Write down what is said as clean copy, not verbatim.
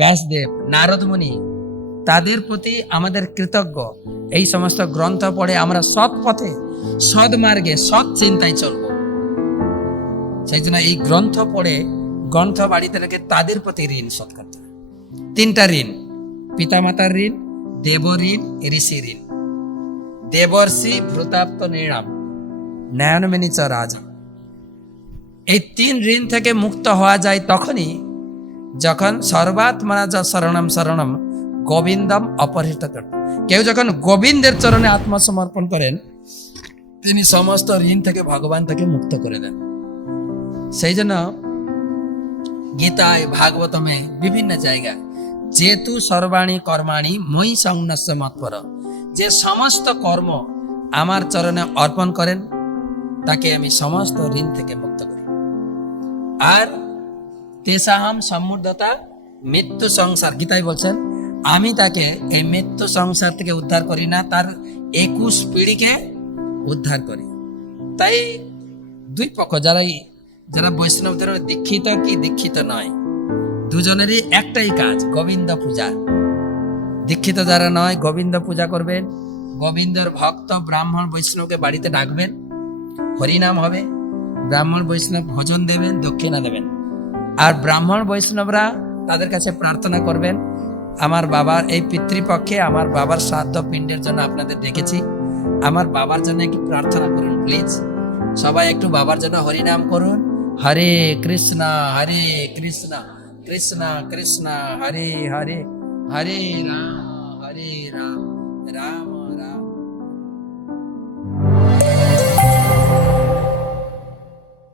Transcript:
ব্যাসদেব, নারদ মুনি, তাদের প্রতি আমাদের কৃতজ্ঞ। এই সমস্ত গ্রন্থ পড়ে আমরা সৎ পথে, সৎ মার্গে, সৎ চিন্তায় চলব। সেই জন্য এই গ্রন্থ পড়ে, গ্রন্থ বাড়িতে রেখে তাদের প্রতি ঋণ শোধ করতে হবে। তিনটা ঋণ: পিতামাতার ঋণ, দেব ঋণ, ঋষি ঋণ। দেবর্ষি ভ্রতাপ্ত নৃণাম নয়নমণি চ রাজা। এই তিন ঋণ থেকে মুক্ত হওয়া যায় তখনই যখন সর্বাত্মনা চ শরণম শরণম গোবিন্দম অপহৃত করেন। কেউ যখন গোবিন্দের চরণে আত্মসমর্পণ করেন, তিনি সমস্ত ঋণ থেকে, ভগবান থেকে মুক্ত করে দেন। সেই জন্য গীতায়, ভাগবতমে, বিভিন্ন জায়গায় যেতু সর্বাণী কর্মাণি মই সংন্যাস্য মৎপর, যে সমস্ত কর্ম আমার চরণে অর্পণ করেন তাকে আমি সমস্ত ঋণ থেকে মুক্ত করি। আর তেসাহাম সম্মূঢ়তা মৃত্যু সংসার, গীতায় বলছেন আমি তাকে এই মৃত্যু সংসার থেকে উদ্ধার করি না, তার 21 পিঢ়িকে উদ্ধার করি। তাই দুই পক্ষ, যারা বৈষ্ণবদের দীক্ষিত কি দীক্ষিত নয়, দুজনেরই একটাই কাজ, গোবিন্দ পূজা। দীক্ষিত যারা নয়, গোবিন্দ পূজা করবেন, গোবিন্দর ভক্ত ব্রাহ্মণ বৈষ্ণবকে বাড়িতে ডাকবেন, হরিনাম হবে, ব্রাহ্মণ বৈষ্ণব ভোজন দেবেন, দক্ষিণা দেবেন। আর ব্রাহ্মণ বৈষ্ণবরা তাদের কাছে প্রার্থনা করবেন, আমার বাবার এই পিতৃপক্ষে আমার বাবার শ্রাদ্ধ পিণ্ডের জন্য আপনাদের ডেকেছি, আমার বাবার জন্য একটু প্রার্থনা করুন প্লিজ। সবাই একটু বাবার জন্য হরিনাম করুন। হরে কৃষ্ণ কৃষ্ণ কৃষ্ণ হরে হরে, হরে রাম রাম